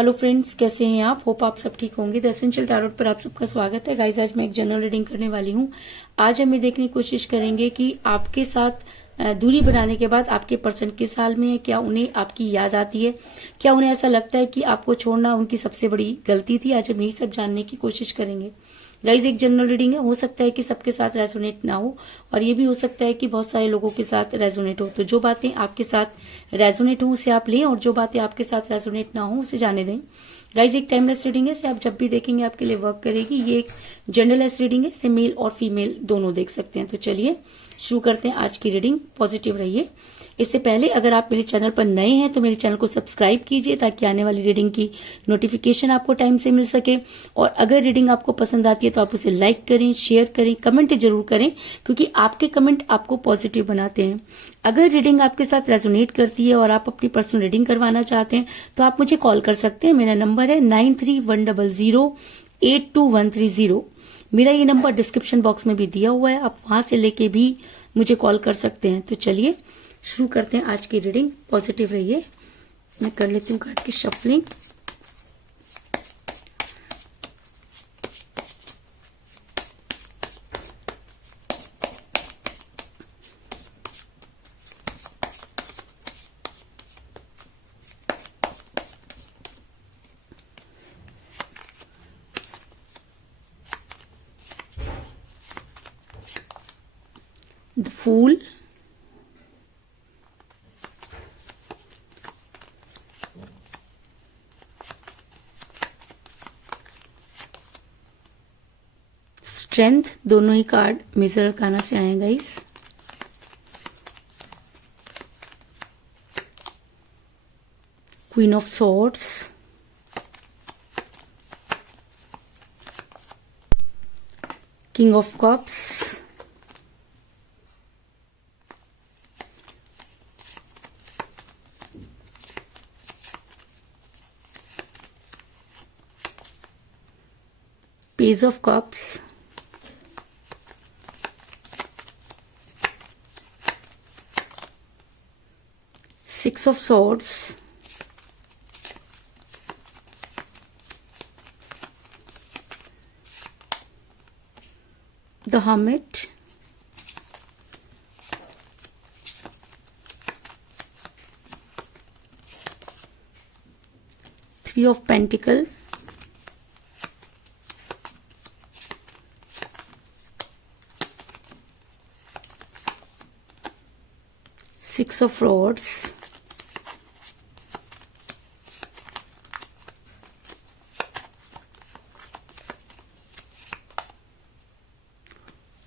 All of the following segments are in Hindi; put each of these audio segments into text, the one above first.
हेलो फ्रेंड्स, कैसे हैं आप? होप आप सब ठीक होंगे। द एसेंशियल टैरोट पर आप सबका स्वागत है। गाइस, आज मैं एक जनरल रीडिंग करने वाली हूँ। आज हम ये देखने की कोशिश करेंगे कि आपके साथ दूरी बनाने के बाद आपके पर्सन किस हाल में है। क्या उन्हें आपकी याद आती है? क्या उन्हें ऐसा लगता है कि आपको छोड़ना उनकी सबसे बड़ी गलती थी? आज हम यही सब जानने की कोशिश करेंगे। गाइज, एक जनरल रीडिंग है, हो सकता है कि सबके साथ रेजोनेट ना हो और ये भी हो सकता है कि बहुत सारे लोगों के साथ रेजोनेट हो। तो जो बातें आपके साथ रेजोनेट हो उसे आप लें और जो बातें आपके साथ रेजोनेट ना हो उसे जाने दें। गाइज, एक टाइमलेस रीडिंग है, इसे आप जब भी देखेंगे आपके लिए वर्क करेगी। ये एक जेंडरलेस रीडिंग है, इसे मेल और फीमेल दोनों देख सकते हैं। तो चलिए शुरू करते हैं आज की रीडिंग। पॉजिटिव रहिए। इससे पहले अगर आप मेरे चैनल पर नए हैं तो मेरे चैनल को सब्सक्राइब कीजिए ताकि आने वाली रीडिंग की नोटिफिकेशन आपको टाइम से मिल सके। और अगर रीडिंग आपको पसंद आती है तो आप उसे लाइक करें, शेयर करें, कमेंट जरूर करें, क्योंकि आपके कमेंट आपको पॉजिटिव बनाते हैं। अगर रीडिंग आपके साथ रेजोनेट करती है और आप अपनी पर्सनल रीडिंग करवाना चाहते हैं तो आप मुझे कॉल कर सकते हैं। मेरा नंबर है 9310082130। मेरा ये नंबर डिस्क्रिप्शन बॉक्स में भी दिया हुआ है, आप वहां से लेके भी मुझे कॉल कर सकते हैं। तो चलिए शुरू करते हैं आज की रीडिंग। पॉजिटिव रहिए। मैं कर लेती हूँ कार्ड की शफलिंग। द फूल, स्ट्रेंथ, दोनों ही कार्ड मेजर अरकाना से आए guys. Queen of swords, king of cups, page of cups, six of swords, the hermit, three of pentacle, six of rods,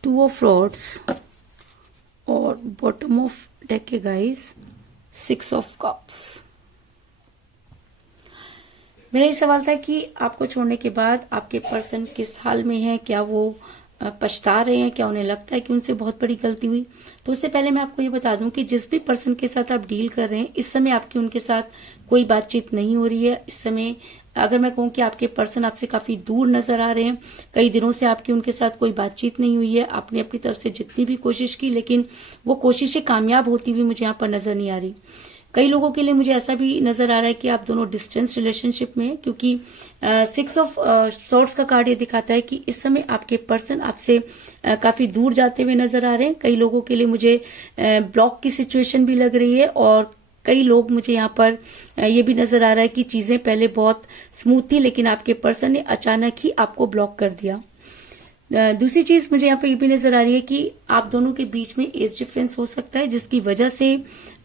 two of rods और बॉटम ऑफ डेक है गाइस, सिक्स ऑफ कप्स। मेरा ये सवाल था कि आपको छोड़ने के बाद आपके पर्सन किस हाल में है। क्या वो पछता रहे हैं? क्या उन्हें लगता है कि उनसे बहुत बड़ी गलती हुई? तो उससे पहले मैं आपको ये बता दूं कि जिस भी पर्सन के साथ आप डील कर रहे हैं इस समय आपकी उनके साथ कोई बातचीत नहीं हो रही है। इस समय अगर मैं कहूं कि आपके पर्सन आपसे काफी दूर नजर आ रहे हैं, कई दिनों से आपकी उनके साथ कोई बातचीत नहीं हुई है। आपने अपनी तरफ से जितनी भी कोशिश की लेकिन वो कोशिशें कामयाब होती हुई मुझे यहाँ पर नजर नहीं आ रही। कई लोगों के लिए मुझे ऐसा भी नजर आ रहा है कि आप दोनों डिस्टेंस रिलेशनशिप में हैं, क्योंकि सिक्स ऑफ सॉर्ड्स का कार्ड ये दिखाता है कि इस समय आपके पर्सन आपसे काफी दूर जाते हुए नजर आ रहे हैं। कई लोगों के लिए मुझे ब्लॉक की सिचुएशन भी लग रही है और कई लोग मुझे यहाँ पर ये भी नजर आ रहा है कि चीजें पहले बहुत स्मूथ थी लेकिन आपके पर्सन ने अचानक ही आपको ब्लॉक कर दिया। दूसरी चीज मुझे यहाँ पे ये भी नजर आ रही है कि आप दोनों के बीच में एज डिफरेंस हो सकता है जिसकी वजह से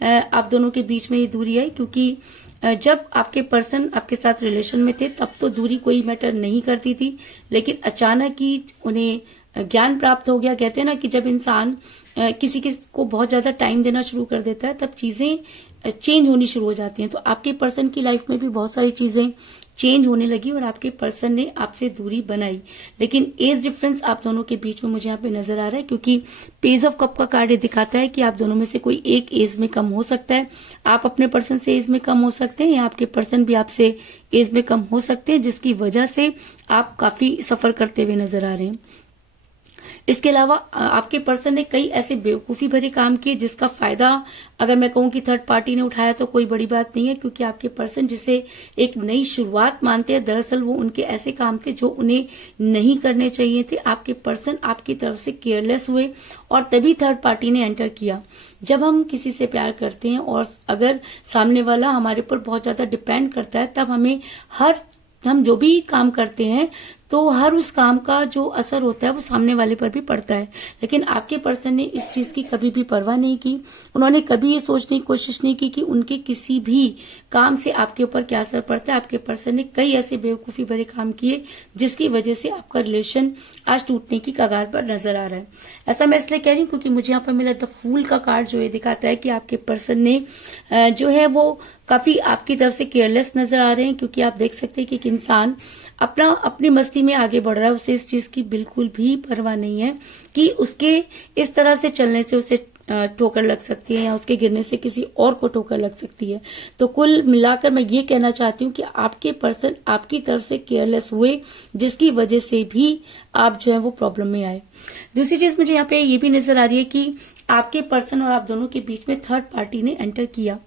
आप दोनों के बीच में ये दूरी आई, क्योंकि जब आपके पर्सन आपके साथ रिलेशन में थे तब तो दूरी कोई मैटर नहीं करती थी, लेकिन अचानक ही उन्हें ज्ञान प्राप्त हो गया। कहते हैं ना कि जब इंसान किसी को बहुत ज्यादा टाइम देना शुरू कर देता है तब चीजें चेंज होनी शुरू हो जाती हैं। तो आपके पर्सन की लाइफ में भी बहुत सारी चीजें चेंज होने लगी और आपके पर्सन ने आपसे दूरी बनाई, लेकिन एज डिफरेंस आप दोनों के बीच में मुझे यहाँ पे नजर आ रहा है, क्योंकि पेज ऑफ कप का कार्ड दिखाता है कि आप दोनों में से कोई एक एज में कम हो सकता है। आप अपने पर्सन से एज में कम हो सकते हैं या आपके पर्सन भी आपसे एज में कम हो सकते हैं, जिसकी वजह से आप काफी सफर करते हुए नजर आ रहे हैं। इसके अलावा आपके पर्सन ने कई ऐसे बेवकूफी भरे काम किए जिसका फायदा अगर मैं कहूं कि थर्ड पार्टी ने उठाया तो कोई बड़ी बात नहीं है, क्योंकि आपके पर्सन जिसे एक नई शुरुआत मानते हैं, दरअसल वो उनके ऐसे काम थे जो उन्हें नहीं करने चाहिए थे। आपके पर्सन आपकी तरफ से केयरलेस हुए और तभी थर्ड पार्टी ने एंटर किया। जब हम किसी से प्यार करते हैं और अगर सामने वाला हमारे ऊपर बहुत ज्यादा डिपेंड करता है, तब हम जो भी काम करते हैं तो हर उस काम का जो असर होता है वो सामने वाले पर भी पड़ता है। लेकिन आपके पर्सन ने इस चीज की कभी भी परवाह नहीं की। उन्होंने कभी ये सोचने की कोशिश नहीं की कि उनके किसी भी काम से आपके ऊपर क्या असर पड़ता है। आपके पर्सन ने कई ऐसे बेवकूफी भरे काम किए जिसकी वजह से आपका रिलेशन आज टूटने की कगार पर नजर आ रहा है। ऐसा मैं इसलिए कह रही हूँ क्योंकि मुझे यहाँ पर मिला द फूल का कार्ड, जो ये दिखाता है कि आपके पर्सन ने जो है वो काफी आपकी तरफ से केयरलेस नजर आ रहे हैं, क्योंकि आप देख सकते हैं कि एक इंसान अपनी मस्ती में आगे बढ़ रहा है। उसे इस चीज की बिल्कुल भी परवाह नहीं है कि उसके इस तरह से चलने से उसे ठोकर लग सकती है या उसके गिरने से किसी और को ठोकर लग सकती है। तो कुल मिलाकर मैं ये कहना चाहती हूँ कि आपके पर्सन आपकी तरफ से केयरलेस हुए, जिसकी वजह से भी आप जो है वो प्रॉब्लम में आए। दूसरी चीज मुझे यहाँ पे ये भी नजर आ रही है कि आपके पर्सन और आप दोनों के बीच में थर्ड पार्टी ने एंटर किया।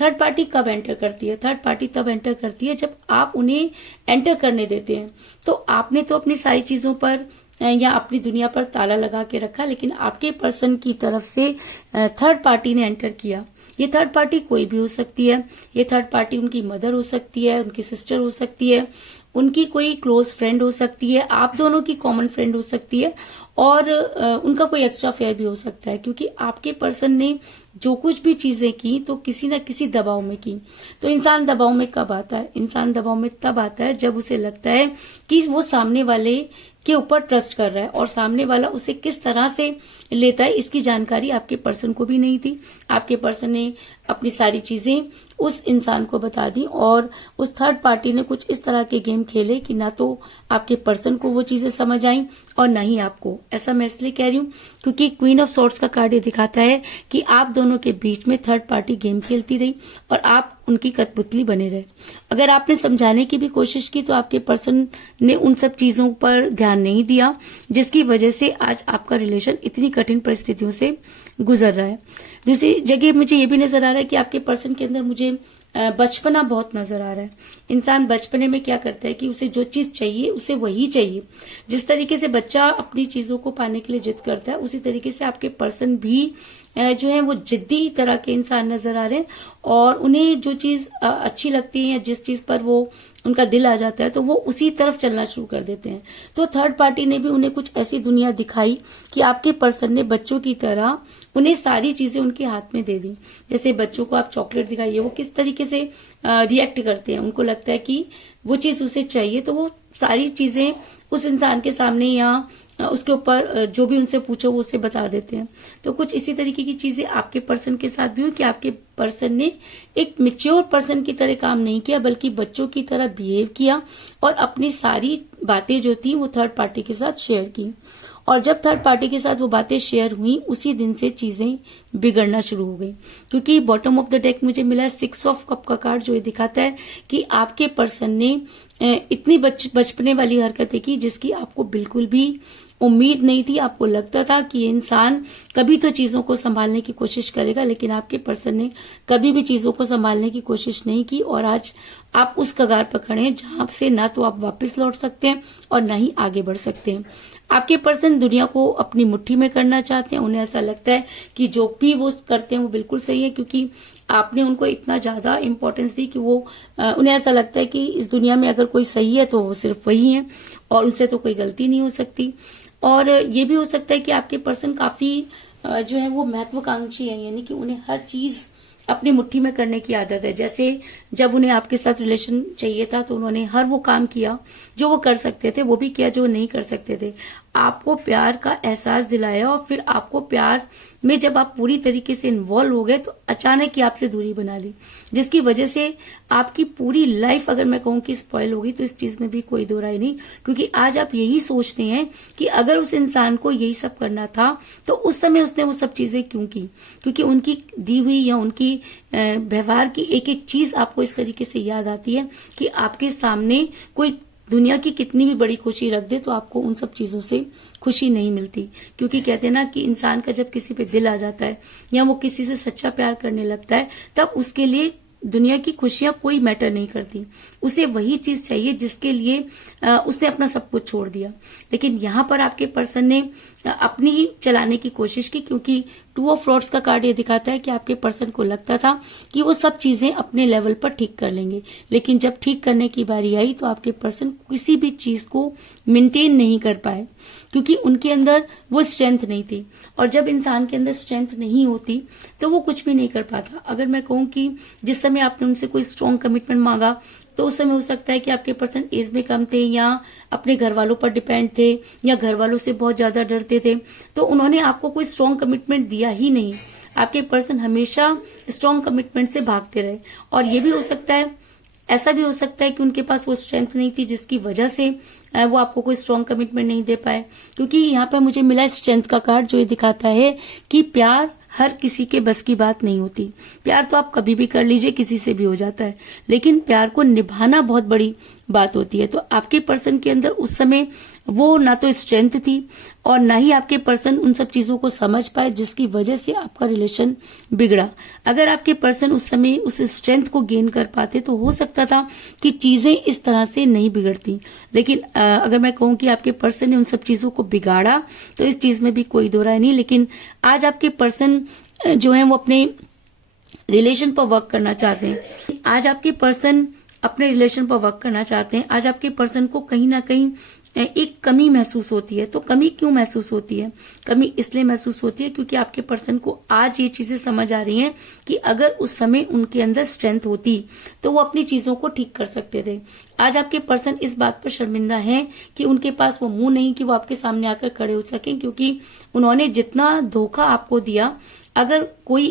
थर्ड पार्टी कब एंटर करती है? थर्ड पार्टी तब एंटर करती है जब आप उन्हें एंटर करने देते हैं। तो आपने तो अपनी सारी चीजों पर या अपनी दुनिया पर ताला लगा के रखा, लेकिन आपके पर्सन की तरफ से थर्ड पार्टी ने एंटर किया। ये थर्ड पार्टी कोई भी हो सकती है। ये थर्ड पार्टी उनकी मदर हो सकती है, उनकी सिस्टर हो सकती है, उनकी कोई क्लोज फ्रेंड हो सकती है, आप दोनों की कॉमन फ्रेंड हो सकती है, और उनका कोई एक्स्ट्रा अफेयर भी हो सकता है। क्योंकि आपके पर्सन ने जो कुछ भी चीजें की तो किसी न किसी दबाव में की। तो इंसान दबाव में कब आता है? इंसान दबाव में तब आता है जब उसे लगता है कि वो सामने वाले के ऊपर ट्रस्ट कर रहा है और सामने वाला उसे किस तरह से लेता है इसकी जानकारी आपके पर्सन को भी नहीं थी। आपके पर्सन ने अपनी सारी चीजें उस इंसान को बता दी और उस थर्ड पार्टी ने कुछ इस तरह के गेम खेले कि ना तो आपके पर्सन को वो चीजें समझ आई और ना ही आपको। ऐसा मैं इसलिए कह रही हूँ क्योंकि क्वीन ऑफ सॉर्ड्स का कार्ड ये दिखाता है कि आप दोनों के बीच में थर्ड पार्टी गेम खेलती रही और आप उनकी कठपुतली बने रहे। अगर आपने समझाने की भी कोशिश की तो आपके पर्सन ने उन सब चीजों पर ध्यान नहीं दिया, जिसकी वजह से आज आपका रिलेशन इतनी कठिन परिस्थितियों से गुजर रहा है। दूसरी जगह मुझे ये भी नजर आ रहा है कि आपके पर्सन के अंदर मुझे बचपना बहुत नजर आ रहा है। इंसान बचपने में क्या करता है कि उसे जो चीज चाहिए उसे वही चाहिए। जिस तरीके से बच्चा अपनी चीजों को पाने के लिए जिद करता है, उसी तरीके से आपके पर्सन भी जो है वो जिद्दी तरह के इंसान नजर आ रहे हैं और उन्हें जो चीज अच्छी लगती है या जिस चीज पर वो उनका दिल आ जाता है तो वो उसी तरफ चलना शुरू कर देते हैं। तो थर्ड पार्टी ने भी उन्हें कुछ ऐसी दुनिया दिखाई कि आपके पर्सन ने बच्चों की तरह उन्हें सारी चीजें उनके हाथ में दे दी। जैसे बच्चों को आप चॉकलेट दिखाइए, वो किस तरीके से रिएक्ट करते हैं। उनको लगता है कि वो चीज उसे चाहिए तो वो सारी चीजें उस इंसान के सामने या उसके ऊपर जो भी उनसे पूछो वो उससे बता देते हैं। तो कुछ इसी तरीके की चीजें आपके पर्सन के साथ भी हुई कि आपके पर्सन ने एक मैच्योर पर्सन की तरह काम नहीं किया बल्कि बच्चों की तरह बिहेव किया और अपनी सारी बातें जो थी वो थर्ड पार्टी के साथ शेयर की। और जब थर्ड पार्टी के साथ वो बातें शेयर हुई उसी दिन से चीजें बिगड़ना शुरू हो गई। क्योंकि बॉटम ऑफ द डेक मुझे मिला है 6 ऑफ कप का कार्ड, जो ये दिखाता है कि आपके पर्सन ने इतनी बचपने वाली हरकतें की जिसकी आपको बिल्कुल भी उम्मीद नहीं थी। आपको लगता था कि ये इंसान कभी तो चीजों को संभालने की कोशिश करेगा, लेकिन आपके पर्सन ने कभी भी चीजों को संभालने की कोशिश नहीं की और आज आप उस कगार पर खड़े हैं जहां से ना तो आप वापस लौट सकते हैं और ना ही आगे बढ़ सकते हैं। आपके पर्सन दुनिया को अपनी मुट्ठी में करना चाहते हैं। उन्हें ऐसा लगता है कि जो भी वो करते हैं वो बिल्कुल सही है, क्योंकि आपने उनको इतना ज्यादा इंपॉर्टेंस दी कि वो उन्हें ऐसा लगता है कि इस दुनिया में अगर कोई सही है तो वो सिर्फ वही है और उनसे तो कोई गलती नहीं हो सकती। और ये भी हो सकता है कि आपके पर्सन काफी जो है वो महत्वाकांक्षी है, यानी कि उन्हें हर चीज अपनी मुट्ठी में करने की आदत है। जैसे जब उन्हें आपके साथ रिलेशन चाहिए था तो उन्होंने हर वो काम किया जो वो कर सकते थे, वो भी किया जो नहीं कर सकते थे। आपको प्यार का एहसास दिलाया और फिर आपको प्यार में जब आप पूरी तरीके से इन्वॉल्व हो गए तो अचानक ही आपसे दूरी बना ली, जिसकी वजह से आपकी पूरी लाइफ अगर मैं कहूं कि स्पॉइल होगी तो इस चीज में भी कोई दो राय नहीं। क्योंकि आज आप यही सोचते हैं कि अगर उस इंसान को यही सब करना था तो उस समय उसने वो सब चीजें क्यों की। क्योंकि उनकी दी हुई या उनकी व्यवहार की एक एक चीज आपको इस तरीके से याद आती है कि आपके सामने कोई दुनिया की कितनी भी बड़ी खुशी रख दे तो आपको उन सब चीजों से खुशी नहीं मिलती। क्योंकि कहते हैं ना कि इंसान का जब किसी पे दिल आ जाता है या वो किसी से सच्चा प्यार करने लगता है, तब उसके लिए दुनिया की खुशियां कोई मैटर नहीं करती। उसे वही चीज चाहिए जिसके लिए उसने अपना सब कुछ छोड़ दिया। लेकिन यहाँ पर आपके पर्सन ने अपनी ही चलाने की कोशिश की, क्योंकि टू ऑफ फ्रॉड्स का कार्ड ये दिखाता है कि आपके पर्सन को लगता था कि वो सब चीजें अपने लेवल पर ठीक कर लेंगे, लेकिन जब ठीक करने की बारी आई तो आपके पर्सन किसी भी चीज को मेंटेन नहीं कर पाए, क्योंकि उनके अंदर वो स्ट्रेंथ नहीं थी। और जब इंसान के अंदर स्ट्रेंथ नहीं होती तो वो कुछ भी नहीं कर पाता। अगर मैं कहूं कि जिस समय आपने उनसे कोई स्ट्रॉन्ग कमिटमेंट मांगा तो उस समय हो सकता है कि आपके पर्सन एज में कम थे या अपने घर वालों पर डिपेंड थे या घर वालों से बहुत ज्यादा डरते थे, तो उन्होंने आपको कोई स्ट्रॉन्ग कमिटमेंट दिया ही नहीं। आपके पर्सन हमेशा स्ट्रॉन्ग कमिटमेंट से भागते रहे। और ये भी हो सकता है, ऐसा भी हो सकता है कि उनके पास वो स्ट्रेंथ नहीं थी जिसकी वजह से वो आपको कोई स्ट्रॉन्ग कमिटमेंट नहीं दे पाए। क्योंकि यहाँ पर मुझे मिला स्ट्रेंथ का कार्ड, जो ये दिखाता है कि प्यार हर किसी के बस की बात नहीं होती। प्यार तो आप कभी भी कर लीजिए, किसी से भी हो जाता है, लेकिन प्यार को निभाना बहुत बड़ी बात होती है। तो आपके पर्सन के अंदर उस समय वो ना तो स्ट्रेंथ थी और ना ही आपके पर्सन उन सब चीजों को समझ पाए जिसकी वजह से आपका रिलेशन बिगड़ा। अगर आपके पर्सन उस समय उस स्ट्रेंथ को गेन कर पाते तो हो सकता था कि चीजें इस तरह से नहीं बिगड़ती। लेकिन अगर मैं कहूं कि आपके पर्सन ने उन सब चीजों को बिगाड़ा तो इस चीज में भी कोई दो राय नहीं। लेकिन आज आपके पर्सन जो है वो अपने रिलेशन पर वर्क करना चाहते हैं। आज आपके पर्सन अपने रिलेशन पर वर्क करना चाहते हैं। आज आपके पर्सन को कहीं ना कहीं एक कमी महसूस होती है। तो कमी क्यों महसूस होती है? कमी इसलिए महसूस होती है क्योंकि आपके पर्सन को आज ये चीजें समझ आ रही हैं कि अगर उस समय उनके अंदर स्ट्रेंथ होती तो वो अपनी चीजों को ठीक कर सकते थे। आज आपके पर्सन इस बात पर शर्मिंदा हैं कि उनके पास वो मुंह नहीं कि वो आपके सामने आकर खड़े हो सकें, क्योंकि उन्होंने जितना धोखा आपको दिया, अगर कोई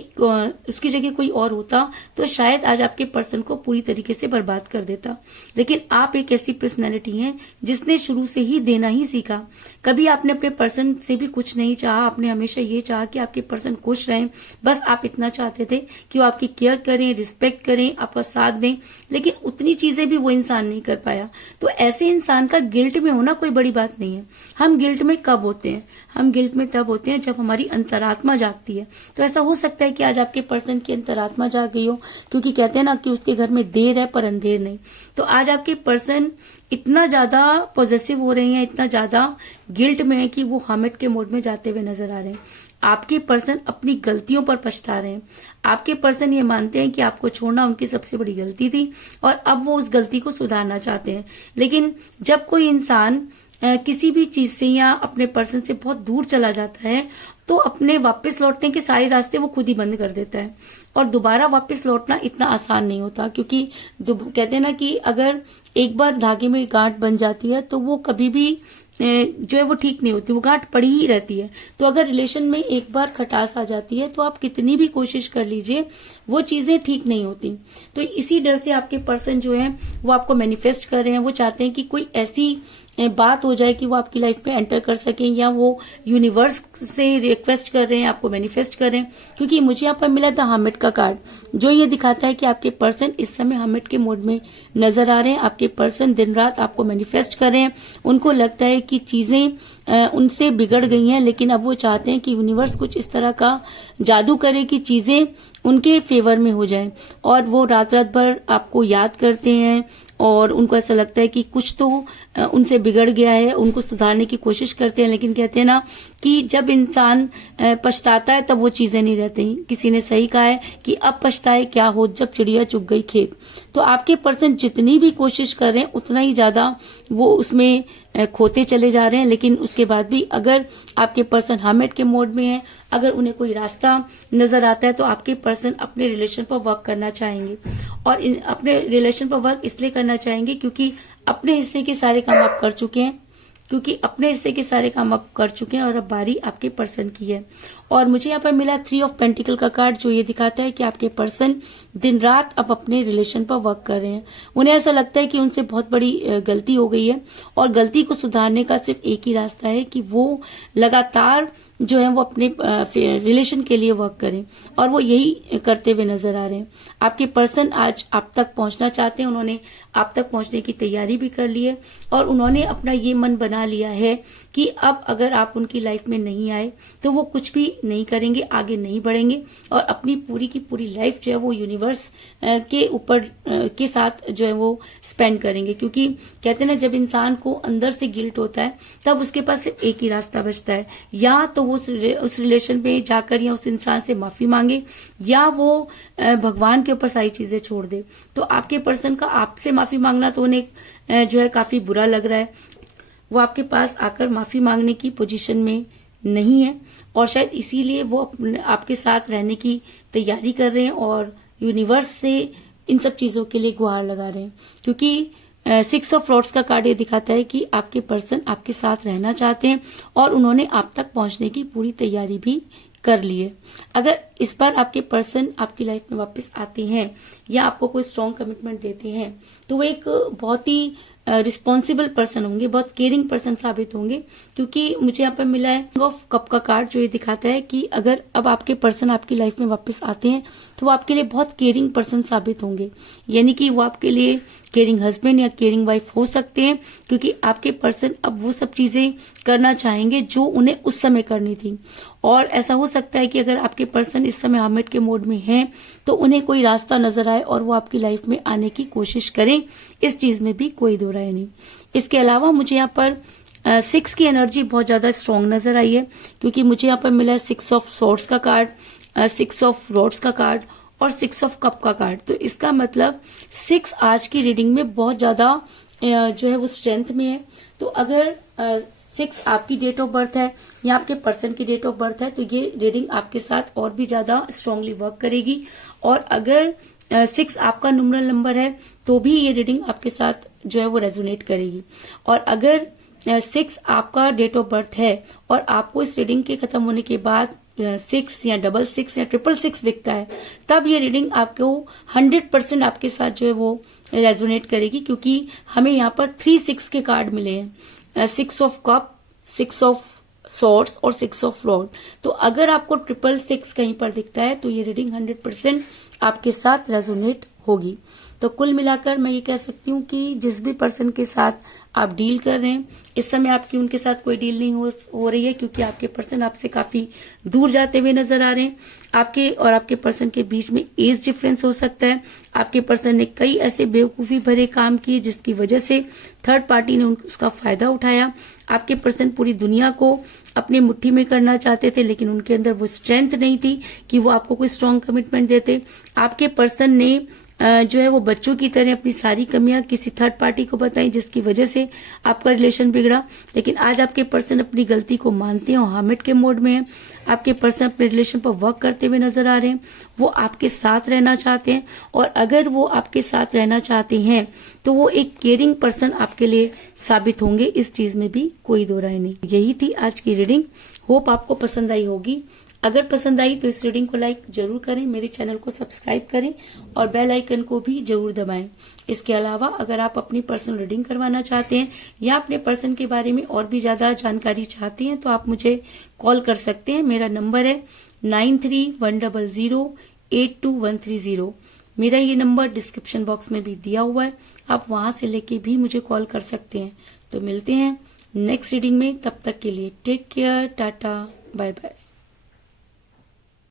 इसकी जगह कोई और होता तो शायद आज आपके पर्सन को पूरी तरीके से बर्बाद कर देता। लेकिन आप एक ऐसी पर्सनैलिटी हैं जिसने शुरू से ही देना ही सीखा। कभी आपने अपने पर्सन से भी कुछ नहीं चाहा, आपने हमेशा ये चाहा कि आपके पर्सन खुश रहें। बस आप इतना चाहते थे कि वो आपकी केयर करें, रिस्पेक्ट करें, आपका साथ दें, लेकिन उतनी चीजें भी वो इंसान नहीं कर पाया। तो ऐसे इंसान का गिल्ट में होना कोई बड़ी बात नहीं है। हम गिल्ट में कब होते हैं? हम गिल्ट में तब होते हैं जब हमारी अंतरात्मा जागती है। तो ऐसा हो सकता है कि आज आपके पर्सन की अंतरात्मा जाग गई हो, क्योंकि कहते हैं ना कि उसके घर में देर है पर अंधेर नहीं। तो आज आपके पर्सन इतना ज्यादा पॉजेसिव हो रहे हैं, इतना ज्यादा गिल्ट में है कि वो हर्मिट के मोड में जाते हुए नजर आ रहे हैं। आपके पर्सन अपनी गलतियों पर पछता रहे हैं। आपके पर्सन ये मानते हैं कि आपको छोड़ना उनकी सबसे बड़ी गलती थी और अब वो उस गलती को सुधारना चाहते हैं। लेकिन जब कोई इंसान किसी भी चीज से या अपने पर्सन से बहुत दूर चला जाता है तो अपने वापस लौटने के सारे रास्ते वो खुद ही बंद कर देता है। और दोबारा वापस लौटना इतना आसान नहीं होता, क्योंकि कहते हैं ना कि अगर एक बार धागे में गांठ बन जाती है तो वो कभी भी जो है वो ठीक नहीं होती, वो गांठ पड़ी ही रहती है। तो अगर रिलेशन में एक बार खटास आ जाती है तो आप कितनी भी कोशिश कर लीजिए वो चीजें ठीक नहीं होती। तो इसी डर से आपके पर्सन जो है वो आपको मैनिफेस्ट कर रहे हैं। वो चाहते हैं कि कोई ऐसी बात हो जाए कि वो आपकी लाइफ में एंटर कर सकें, या वो यूनिवर्स से रिक्वेस्ट कर रहे हैं, आपको मैनिफेस्ट कर रहे हैं। क्योंकि मुझे यहाँ पर मिला था हर्मिट का कार्ड, जो ये दिखाता है कि आपके पर्सन इस समय हर्मिट के मोड में नजर आ रहे हैं। आपके पर्सन दिन रात आपको मैनिफेस्ट कर रहे हैं। उनको लगता है कि चीजें उनसे बिगड़ गई हैं, लेकिन अब वो चाहते हैं कि यूनिवर्स कुछ इस तरह का जादू करे कि चीजें उनके फेवर में हो जाएं। और वो रात रात भर आपको याद करते हैं और उनको ऐसा लगता है कि कुछ तो उनसे बिगड़ गया है, उनको सुधारने की कोशिश करते हैं। लेकिन कहते हैं ना कि जब इंसान पछताता है तब वो चीजें नहीं रहती। किसी ने सही कहा है कि अब पछताए क्या हो जब चिड़िया चुग गई खेत। तो आपके पर्सन जितनी भी कोशिश कर रहे हैं उतना ही ज्यादा वो उसमें खोते चले जा रहे हैं। लेकिन उसके बाद भी अगर आपके पर्सन हर्मिट के मोड में है, अगर उन्हें कोई रास्ता नजर आता है तो आपके पर्सन अपने रिलेशन पर वर्क करना चाहेंगे। और अपने रिलेशन पर वर्क इसलिए करना चाहेंगे क्योंकि अपने हिस्से के सारे काम आप कर चुके हैं, और अब बारी आपके पर्सन की है। और मुझे यहाँ पर मिला 3 ऑफ पेंटिकल का कार्ड, जो ये दिखाता है कि आपके पर्सन दिन रात अब अपने रिलेशन पर वर्क कर रहे हैं। उन्हें ऐसा लगता है कि उनसे बहुत बड़ी गलती हो गई है और गलती को सुधारने का सिर्फ एक ही रास्ता है कि वो लगातार जो है वो अपने रिलेशन के लिए वर्क करें, और वो यही करते हुए नजर आ रहे हैं। आपके पर्सन आज आप तक पहुंचना चाहते हैं। उन्होंने आप तक पहुंचने की तैयारी भी कर ली है और उन्होंने अपना ये मन बना लिया है कि अब अगर आप उनकी लाइफ में नहीं आए तो वो कुछ भी नहीं करेंगे, आगे नहीं बढ़ेंगे और अपनी पूरी की पूरी लाइफ जो है वो यूनिवर्स के ऊपर के साथ जो है वो स्पेंड करेंगे। क्योंकि कहते हैं ना, जब इंसान को अंदर से गिल्ट होता है तब उसके पास सिर्फ एक ही रास्ता बचता है, या तो वो उस रिलेशन में जाकर या उस इंसान से माफी मांगे या वो भगवान के ऊपर सारी चीजें छोड़ दे। तो आपके पर्सन का आपसे माफी मांगना तो उन्हें जो है काफी बुरा लग रहा है, वो आपके पास आकर माफी मांगने की पोजीशन में नहीं है और शायद इसीलिए वो आपके साथ रहने की तैयारी कर रहे हैं और यूनिवर्स से इन सब चीजों के लिए गुहार लगा रहे हैं। क्योंकि 6 ऑफ रॉड्स का कार्ड ये दिखाता है कि आपके पर्सन आपके साथ रहना चाहते हैं और उन्होंने आप तक पहुंचने की पूरी तैयारी भी कर ली है। अगर इस बार आपके पर्सन आपकी लाइफ में वापस आते हैं या आपको कोई स्ट्रॉन्ग कमिटमेंट देते हैं तो वो एक बहुत ही रिस्पॉन्सिबल पर्सन होंगे, बहुत केयरिंग पर्सन साबित होंगे। क्योंकि मुझे यहाँ पर मिला है किंग ऑफ कप का कार्ड, जो ये दिखाता है कि अगर अब आपके पर्सन आपकी लाइफ में वापस आते हैं तो वो आपके लिए बहुत केयरिंग पर्सन साबित होंगे। यानी कि वो आपके लिए केयरिंग हस्बैंड या केयरिंग वाइफ हो सकते हैं, क्योंकि आपके पर्सन अब वो सब चीजें करना चाहेंगे जो उन्हें उस समय करनी थी। और ऐसा हो सकता है कि अगर आपके पर्सन इस समय हर्मिट के मोड में हैं तो उन्हें कोई रास्ता नजर आए और वो आपकी लाइफ में आने की कोशिश करें, इस चीज में भी कोई दो राय नहीं। इसके अलावा मुझे यहाँ पर 6 की एनर्जी बहुत ज्यादा स्ट्रांग नजर आई है, क्योंकि मुझे यहाँ पर मिला है 6 ऑफ सोर्ड्स का कार्ड, 6 ऑफ रॉड्स का कार्ड और 6 ऑफ कप का कार्ड। तो इसका मतलब 6 आज की रीडिंग में बहुत ज्यादा जो है वो स्ट्रेंथ में है। तो अगर 6 आपकी डेट ऑफ बर्थ है या आपके पर्सन की डेट ऑफ बर्थ है तो ये रीडिंग आपके साथ और भी ज्यादा स्ट्रांगली वर्क करेगी। और अगर 6 आपका न्यूमरल नंबर है तो भी ये रीडिंग आपके साथ जो है वो रेजोनेट करेगी। और अगर 6 आपका डेट ऑफ बर्थ है और आपको इस रीडिंग के खत्म होने के बाद 6 या 66 या 666 दिखता है, तब ये रीडिंग आपको 100% आपके साथ जो है वो रेजोनेट करेगी। क्योंकि हमें यहाँ पर 3 6 के कार्ड मिले हैं, 6 ऑफ कप, 6 ऑफ सॉर्ड्स और 6 ऑफ रॉड। तो अगर आपको 666 कहीं पर दिखता है तो ये रीडिंग 100% आपके साथ रेजोनेट होगी। तो कुल मिलाकर मैं ये कह सकती हूँ कि जिस भी पर्सन के साथ आप डील कर रहे हैं, इस समय आपकी उनके साथ कोई डील नहीं हो रही है, क्योंकि आपके पर्सन आपसे काफी दूर जाते हुए नजर आ रहे हैं। आपके और आपके पर्सन के बीच में एज डिफरेंस हो सकता है। आपके पर्सन ने कई ऐसे बेवकूफी भरे काम किए जिसकी वजह से थर्ड पार्टी ने उसका फायदा उठाया। आपके पर्सन पूरी दुनिया को अपने मुट्ठी में करना चाहते थे, लेकिन उनके अंदर वो स्ट्रेंथ नहीं थी कि वो आपको कोई स्ट्रांग कमिटमेंट देते। आपके पर्सन ने जो है वो बच्चों की तरह अपनी सारी कमियां किसी थर्ड पार्टी को बताई, जिसकी वजह से आपका रिलेशन बिगड़ा। लेकिन आज आपके पर्सन अपनी गलती को मानते हैं और हर्मिट के मोड में है। आपके पर्सन अपने रिलेशन पर वर्क करते हुए नजर आ रहे हैं। वो आपके साथ रहना चाहते हैं और अगर वो आपके साथ रहना चाहते हैं तो वो एक केयरिंग पर्सन आपके लिए साबित होंगे, इस चीज में भी कोई दो राय नहीं। यही थी आज की रीडिंग। होप आपको पसंद आई होगी। अगर पसंद आई तो इस रीडिंग को लाइक जरूर करें, मेरे चैनल को सब्सक्राइब करें और बेल आइकन को भी जरूर दबाएं। इसके अलावा अगर आप अपनी पर्सनल रीडिंग करवाना चाहते हैं या अपने पर्सन के बारे में और भी ज्यादा जानकारी चाहते हैं तो आप मुझे कॉल कर सकते हैं। मेरा नंबर है 9310082130। मेरा ये नंबर डिस्क्रिप्शन बॉक्स में भी दिया हुआ है, आप वहां से लेके भी मुझे कॉल कर सकते हैं। तो मिलते हैं नेक्स्ट रीडिंग में, तब तक के लिए take care, tata, bye bye.